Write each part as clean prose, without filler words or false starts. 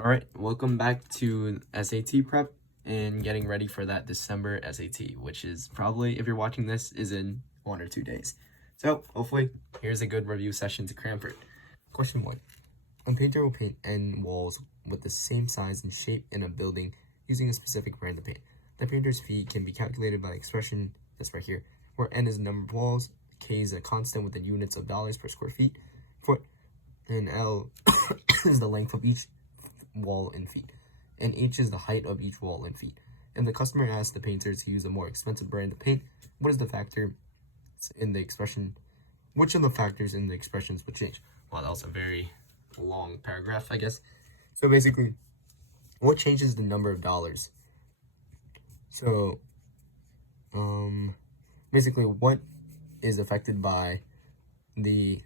All right, welcome back to SAT prep and getting ready for that December SAT, which is probably, if you're watching this, is in 1 or 2 days. So hopefully, here's a good review session to cram for it. Question 1. A painter will paint end walls with the same size and shape in a building using a specific brand of paint. The painter's fee can be calculated by the expression that's right here, where n is the number of walls, k is a constant with the units of dollars per square foot, and L is the length of each wall in feet, and h is the height of each wall in feet. And the customer asks the painter to use a more expensive brand of paint. What is the factor in the expression? Which of the factors in the expressions would change? Wow, that was a very long paragraph, I guess. So basically, what changes the number of dollars? So, basically, what is affected by the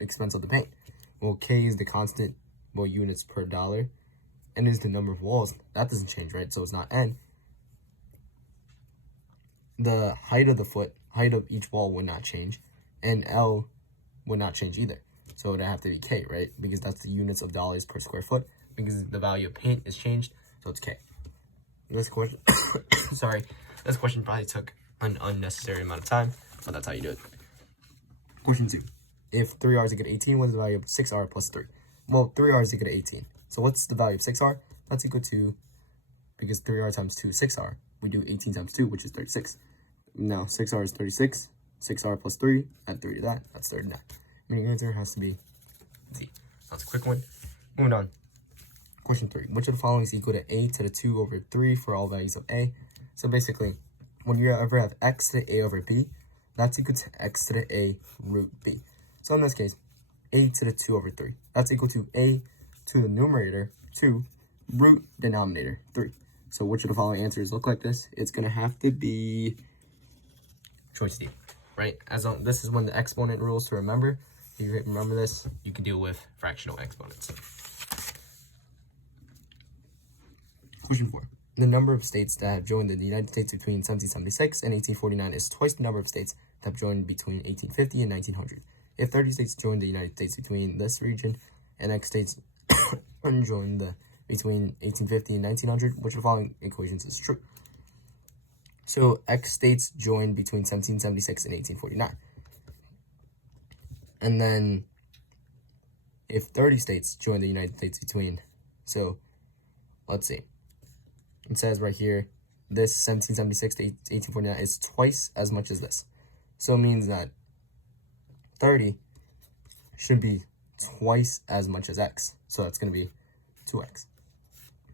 expense of the paint? Well, k is the constant, well, units per dollar, n is the number of walls. That doesn't change, right? So it's not n. The height of each wall would not change, and L would not change either. So it would have to be k, right? Because that's the units of dollars per square foot, because the value of paint is changed, so it's k. This question, sorry, this question probably took an unnecessary amount of time, but that's how you do it. Question 2. If 3r is equal to 18, what is the value of 6r plus 3? Well, 3r is equal to 18. So what's the value of 6r? That's equal to, because 3r times 2 is 6r, we do 18 times 2, which is 36. Now, 6r is 36. 6r plus 3, add 3 to that, that's 39. Meaning your answer has to be Z. That's a quick one. Moving on. Question 3. Which of the following is equal to a to the 2 over 3 for all values of a? So basically, when you ever have x to the a over b, that's equal to x to the a root b. So in this case, a to the 2 over 3. That's equal to a to the numerator 2 root denominator 3. So which of the following answers look like this? It's going to have to be choice D, right? This is one of the exponent rules to remember. If you remember this, you can deal with fractional exponents. Question 4. The number of states that have joined the United States between 1776 and 1849 is twice the number of states that have joined between 1850 and 1900. If 30 states joined the United States between this region and X states joined between 1850 and 1900, which of the following equations is true? So X states joined between 1776 and 1849. And then if 30 states joined the United States between, so let's see. It says right here, this 1776 to 1849 is twice as much as this. So it means that 30 should be twice as much as x. So that's going to be 2x.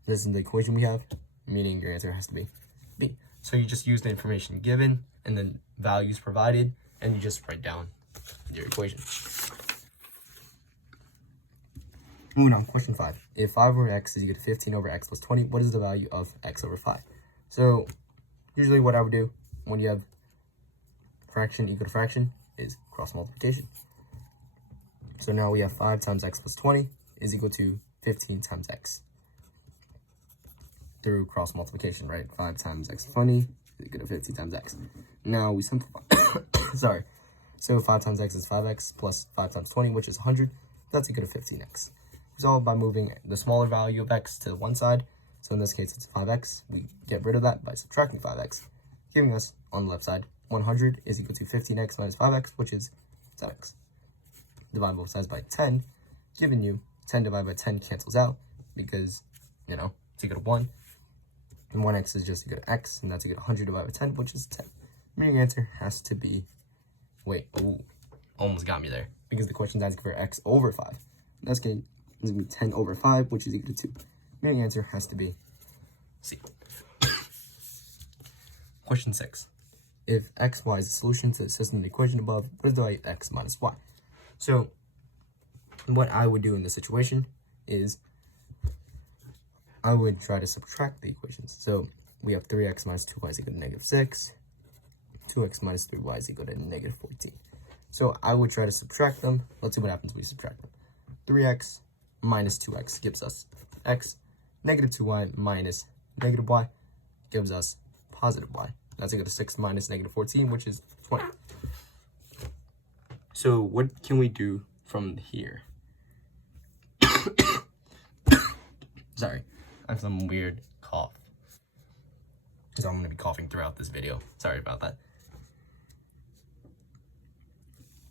This is the equation we have, meaning your answer has to be B. So you just use the information given and then values provided, and you just write down your equation. Moving on, question 5. If 5 over x is equal to 15 over x plus 20, what is the value of x over 5? So usually what I would do when you have fraction equal to fraction is cross multiplication. So now we have 5 times x plus 20 is equal to 15 times x through cross multiplication, right? 5 times x 20 is equal to 15 times x. Now we simplify. Sorry. So 5 times x is 5x plus 5 times 20, which is 100. That's equal to 15x. Resolve by moving the smaller value of x to one side. So in this case, it's 5x. We get rid of that by subtracting 5x, giving us, on the left side, 100 is equal to 15x minus 5x, which is 7x. Divide both sides by 10, giving you 10 divided by 10 cancels out because, it's equal to 1. And 1x is just equal to x, and that's equal to 100 divided by 10, which is 10. Meaning your answer has to be, almost got me there, because the question's asking for x over 5. In this case, it's going to be 10 over 5, which is equal to 2. Meaning your answer has to be C. Question 6. If x, y is the solution to the system of the equation above, what is the value of x minus y? So what I would do in this situation is I would try to subtract the equations. So we have 3x minus 2y is equal to negative 6. 2x minus 3y is equal to negative 14. So I would try to subtract them. Let's see what happens when we subtract them. 3x minus 2x gives us x. Negative 2y minus negative y gives us positive y. That's equal to 6 minus negative 14, which is 20. So what can we do from here? Sorry, I have some weird cough. So I'm going to be coughing throughout this video. Sorry about that.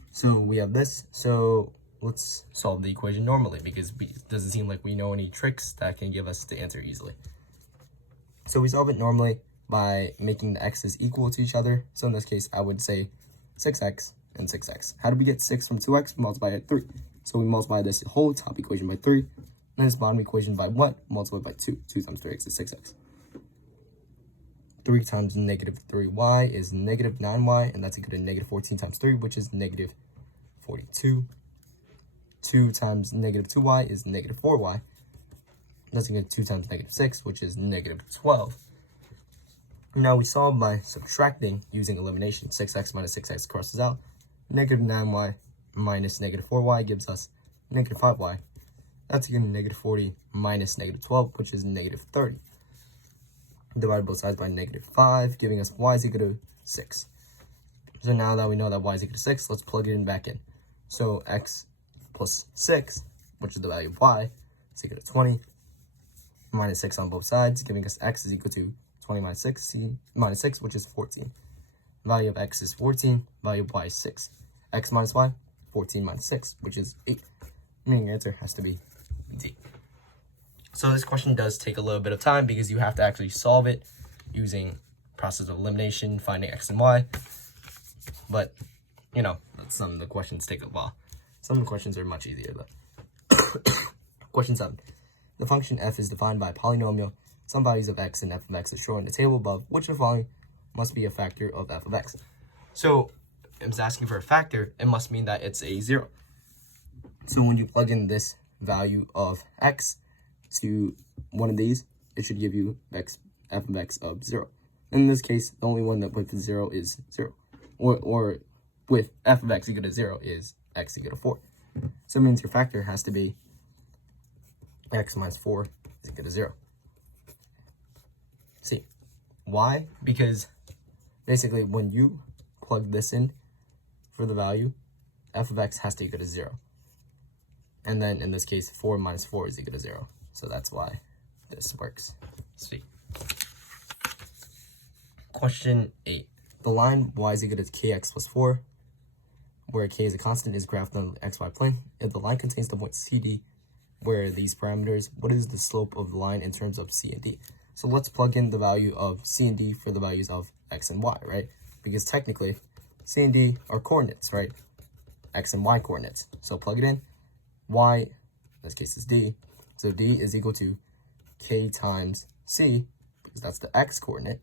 So we have this. So let's solve the equation normally, because it doesn't seem like we know any tricks that can give us the answer easily. So we solve it normally by making the x's equal to each other. So in this case, I would say 6x and 6x. How do we get 6 from 2x? Multiply by 3. So we multiply this whole top equation by 3. And this bottom equation by what? Multiply by 2. 2 times 3x is 6x. 3 times negative 3y is negative 9y, and that's equal to negative 14 times 3, which is negative 42. 2 times negative 2y is negative 4y. That's equal to 2 times negative 6, which is negative 12. Now we solve by subtracting using elimination. 6x minus 6x crosses out. Negative 9y minus negative 4y gives us negative 5y. That's equal to negative 40 minus negative 12, which is negative 30. Divide both sides by negative 5, giving us y is equal to 6. So now that we know that y is equal to 6, let's plug it in back in. So x plus 6, which is the value of y, is equal to 20. Minus 6 on both sides, giving us x is equal to 20 minus 6, which is 14. Value of x is 14, value of y is 6. X minus y, 14 minus 6, which is 8. Meaning your answer has to be D. So this question does take a little bit of time because you have to actually solve it using process of elimination, finding x and y. But, you know, some of the questions take a while. Some of the questions are much easier though. Question 7. The function f is defined by a polynomial. Some values of x and f of x are shown in the table above. Which of the following must be a factor of f of x? So it's asking for a factor. It must mean that it's a 0. So when you plug in this value of x to one of these, it should give you f of x of 0. In this case, the only one that with 0 is 0. Or with f of x equal to 0 is x equal to 4. So it means your factor has to be x minus 4 is equal to 0. See, why? Because basically when you plug this in for the value, f of x has to equal to 0. And then in this case, 4 minus 4 is equal to 0. So that's why this works. See. Question 8. The line y is equal to kx plus 4, where k is a constant, is graphed on the xy plane. If the line contains the point CD, where these parameters, what is the slope of the line in terms of c and d? So let's plug in the value of c and d for the values of x and y, right? Because technically, c and d are coordinates, right? X and y coordinates. So plug it in. Y, in this case, is d. So d is equal to k times c, because that's the x coordinate,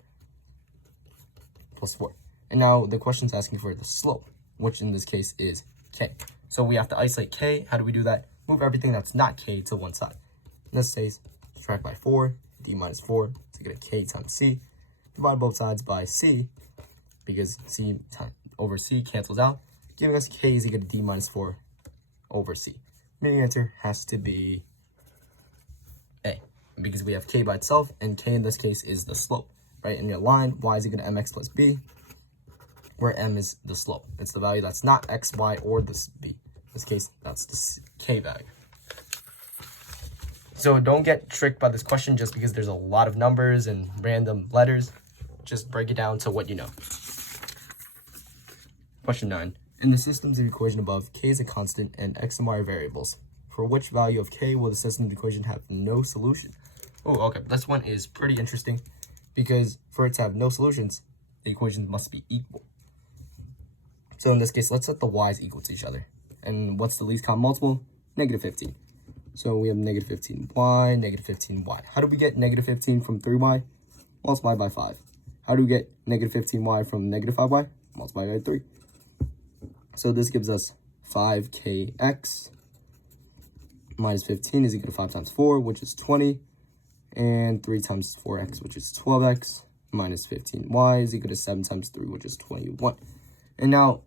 plus 4. And now the question's asking for the slope, which in this case is k. So we have to isolate k. How do we do that? Move everything that's not k to one side. In this case, subtract by 4, d minus 4 to get a k times c. Divide both sides by c, because c over c cancels out, giving us k is equal to d minus 4 over c. Meaning the answer has to be A, because we have k by itself, and k in this case is the slope, right? In your line, y is equal to mx plus b, where m is the slope. It's the value that's not x, y, or this b. In this case, that's the k value. So don't get tricked by this question just because there's a lot of numbers and random letters. Just break it down to what you know. Question 9. In the systems of equation above, k is a constant and x and y are variables. For which value of k will the system of equation have no solution? Oh, okay. This one is pretty interesting because for it to have no solutions, the equations must be equal. So in this case, let's set the y's equal to each other. And what's the least common multiple? Negative 15. So we have negative 15y, negative 15y. How do we get negative 15 from 3y? Multiply by 5. How do we get negative 15y from negative 5y? Multiply by 3. So this gives us 5kx minus 15 is equal to 5 times 4, which is 20. And 3 times 4x, which is 12x, minus 15y is equal to 7 times 3, which is 21. And now,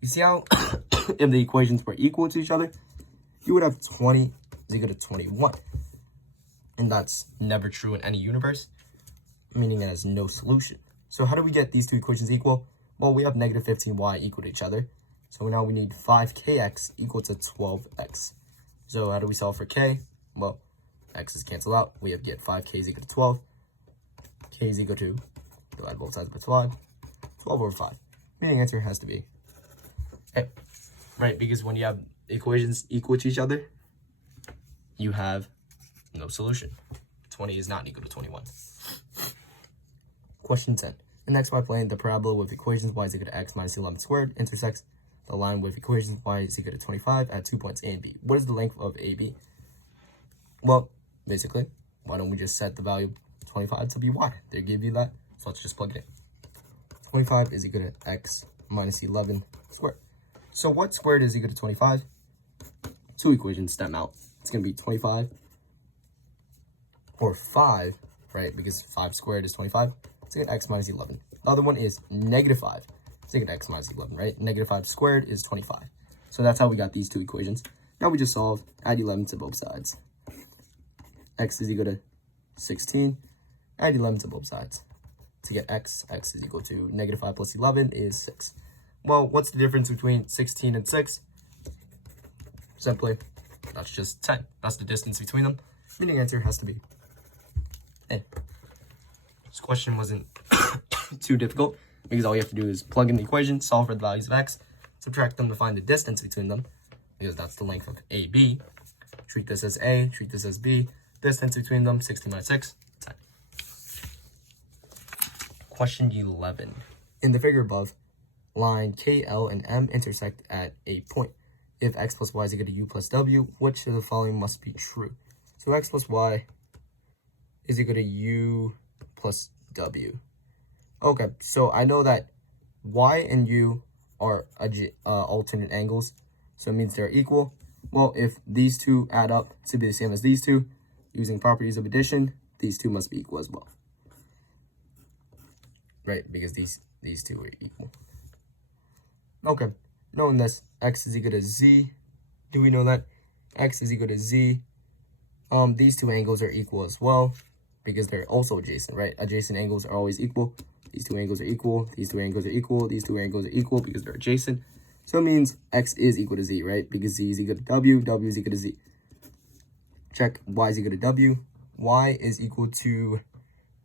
you see how if the equations were equal to each other, you would have 20 is equal to 21. And that's never true in any universe, meaning it has no solution. So how do we get these two equations equal? Well, we have negative 15y equal to each other. So now we need 5kx equal to 12x. So how do we solve for k? Well, x's cancel out. We have to get 5k is equal to 12. K is equal to, divide both sides by 12 over 5. Meaning answer has to be A. Right, because when you have equations equal to each other, you have no solution. 20 is not equal to 21. Question 10. In the xy plane, the parabola with equations y is equal to x minus 11 squared intersects the line with equations y is equal to 25 at 2 points A and B. What is the length of AB? Well, basically, why don't we just set the value 25 to be y? They give you that, so let's just plug it in. 25 is equal to x minus 11 squared. So what squared is equal to 25? Two equations stem out. It's going to be 25 or 5, right? Because 5 squared is 25. It's equal to x minus 11. The other one is negative 5. It's equal to x minus 11, right? Negative 5 squared is 25. So that's how we got these two equations. Now we just solve, add 11 to both sides. X is equal to 16. Add 11 to both sides. To get x is equal to negative 5 plus 11 is 6. Well, what's the difference between 16 and 6? Simply, that's just 10. That's the distance between them. Meaning answer has to be A. This question wasn't too difficult because all you have to do is plug in the equation, solve for the values of x, subtract them to find the distance between them because that's the length of AB. Treat this as A, treat this as B. Distance between them, 16 minus 6, 10. Question 11. In the figure above, line K, L, and M intersect at a point. If x plus y is equal to u plus w, which of the following must be true? So x plus y is equal to u plus w. Okay, so I know that y and u are alternate angles, so it means they're equal. Well, if these two add up to be the same as these two, using properties of addition, these two must be equal as well. Right, because these two are equal. Okay, knowing this, x is equal to z. Do we know that? X is equal to z. These two angles are equal as well because they're also adjacent, right? Adjacent angles are always equal. These two angles are equal. These two angles are equal. These two angles are equal because they're adjacent. So it means x is equal to z, right? Because z is equal to w, w is equal to z. Check y is equal to w. Y is equal to,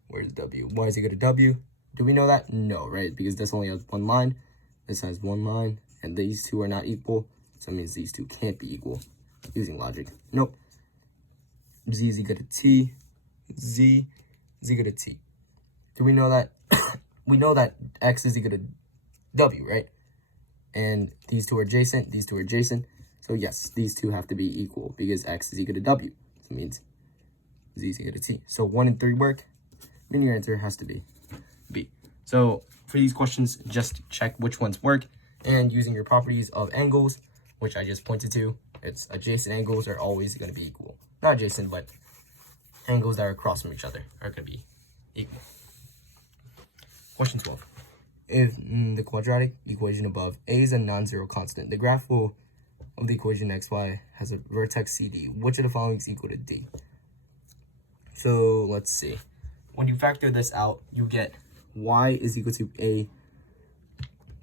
where's w? Y is equal to w. Do we know that? No, right? Because this only has one line. This has one line. And these two are not equal. So it means these two can't be equal using logic. Nope. Z is equal to t. Z is equal to t. Do we know that? We know that x is equal to w, right? And these two are adjacent. These two are adjacent. So yes, these two have to be equal because x is equal to w. So it means z is equal to t. So 1 and 3 work. Then your answer has to be B. So for these questions, just check which ones work. And using your properties of angles, which I just pointed to, it's adjacent angles are always going to be equal. Not adjacent, but angles that are across from each other are going to be equal. Question 12. If the quadratic equation above A is a non-zero constant, the graph of the equation xy has a vertex CD. Which of the following is equal to D? So let's see. When you factor this out, you get y is equal to A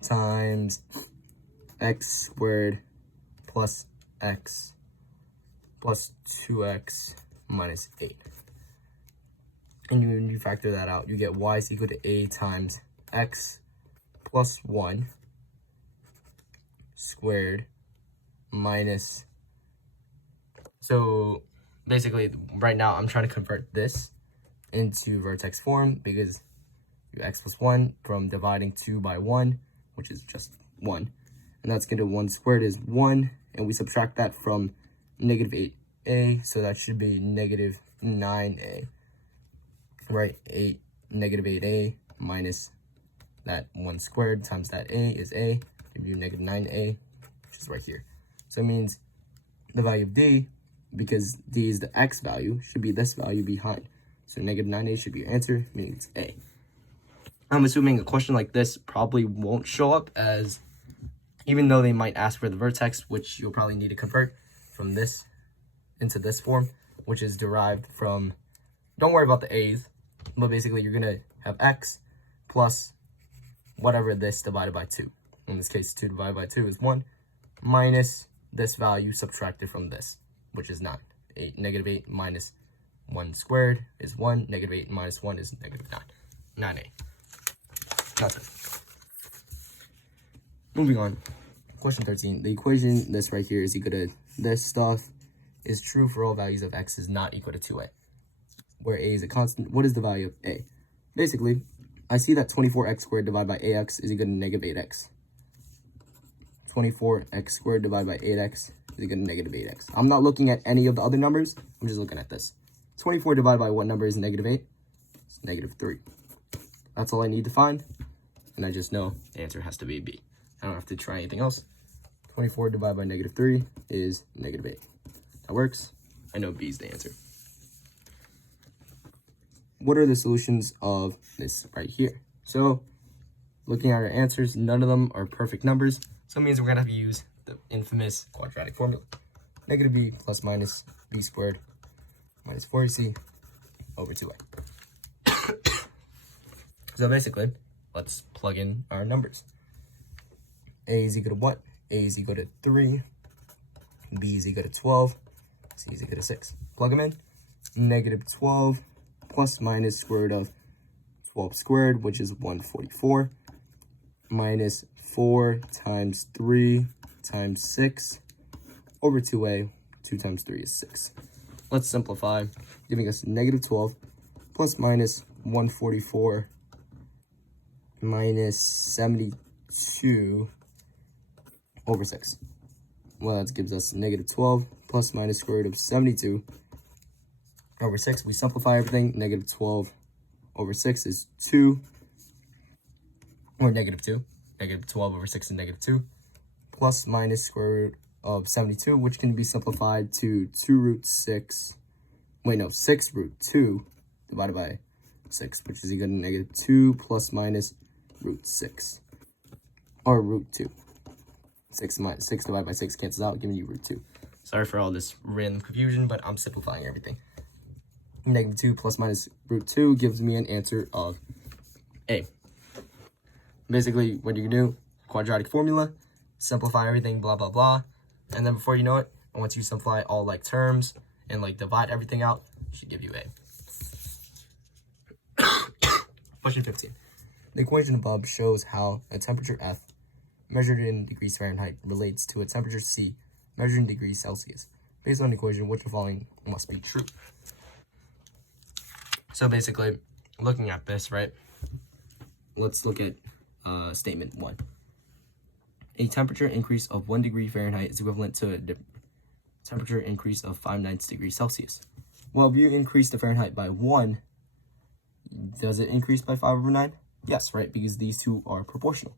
times x squared plus x plus 2x minus 8. And when you factor that out, you get y is equal to A times x plus 1 squared minus. So basically, right now, I'm trying to convert this into vertex form because you x plus 1 from dividing 2 by 1, which is just 1. And that's going to 1 squared is 1. And we subtract that from negative 8a. So that should be negative 9a. Right? Negative 8a minus that 1 squared times that a is a. Give you negative 9a, which is right here. So it means the value of d, because d is the x value, should be this value behind. So negative 9a should be your answer, meaning it's A. I'm assuming a question like this probably won't show up as, even though they might ask for the vertex, which you'll probably need to convert from this into this form, which is derived from, don't worry about the a's, but basically you're going to have x plus whatever this divided by 2. In this case, 2 divided by 2 is 1, minus this value subtracted from this, which is 9. Negative 8 minus 1 squared is 1, negative 8 minus 1 is negative 9. 9a. That's it. Moving on. Question 13. The equation, this right here, is equal to this stuff, is true for all values of x is not equal to 2a, where a is a constant. What is the value of a? Basically, I see that 24x squared divided by ax is equal to negative 8x. 24x squared divided by 8x is equal to negative 8x. I'm not looking at any of the other numbers. I'm just looking at this. 24 divided by what number is negative 8? It's negative 3. That's all I need to find. And I just know the answer has to be B. I don't have to try anything else. 24 divided by negative 3 is negative 8. That works. I know B is the answer. What are the solutions of this right here? So, looking at our answers, none of them are perfect numbers. So it means we're going to have to use the infamous quadratic formula. Negative b plus minus b squared minus 4ac over 2a. So basically, let's plug in our numbers. A is equal to what? A is equal to 3. B is equal to 12. C is equal to 6. Plug them in. Negative 12 plus minus square root of 12 squared, which is 144, minus 4 times 3 times 6 over 2a. 2 times 3 is 6. Let's simplify, giving us negative 12 plus minus 144 minus 72 over 6. Well, that gives us negative 12 plus minus square root of 72 over 6. We simplify everything. Negative 12 over 6 is 2, or negative 2. Negative 12 over 6 is negative 2, plus minus square root of 72, which can be simplified to 2 root 6. Wait, no, 6 root 2 divided by 6, which is equal to negative 2 plus minus root 6, or root 2. 6 divided by 6 cancels out, giving you root 2. Sorry for all this random confusion, but I'm simplifying everything. Negative 2 plus minus root 2 gives me an answer of A. Basically, what you can do, quadratic formula, simplify everything, blah, blah, blah. And then before you know it, once you simplify all like terms and like divide everything out, it should give you A. Question 15. The equation above shows how a temperature F measured in degrees Fahrenheit relates to a temperature C measured in degrees Celsius. Based on the equation, which of the following must be true? So basically, looking at this, right? Let's look at statement 1. A temperature increase of 1 degree Fahrenheit is equivalent to a temperature increase of 5/9 degrees Celsius. Well, if you increase the Fahrenheit by 1, does it increase by 5/9? Yes, right? Because these two are proportional.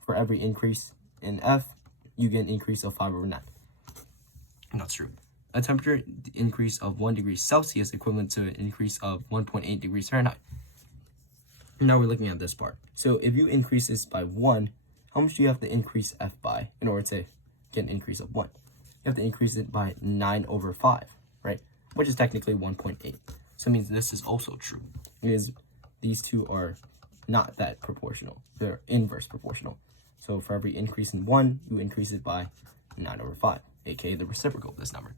For every increase in F, you get an increase of 5/9. That's true. A temperature increase of 1 degree Celsius equivalent to an increase of 1.8 degrees Fahrenheit. Now we're looking at this part. So if you increase this by 1, how much do you have to increase F by in order to get an increase of 1? You have to increase it by 9 over 5, right? Which is technically 1.8. So it means this is also true, because these two are not that proportional. They're inverse proportional. So for every increase in 1, you increase it by 9 over 5, aka the reciprocal of this number.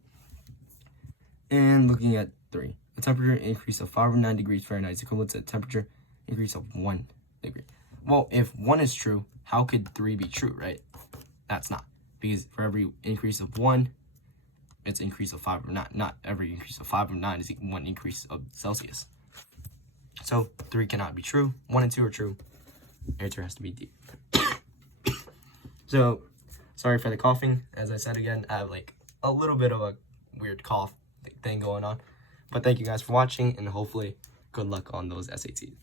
And looking at 3, a temperature increase of 5/9 degrees Fahrenheit is equivalent to a temperature increase of 1 degree. Well, if 1 is true, how could 3 be true, right? That's not. Because for every increase of 1, it's increase of 5/9. Not every increase of 5/9 is 1 increase of Celsius. So 3 cannot be true. 1 and 2 are true. Answer has to be D. So, sorry for the coughing. As I said again, I have like a little bit of a weird cough thing going on. But thank you guys for watching, and hopefully good luck on those SATs.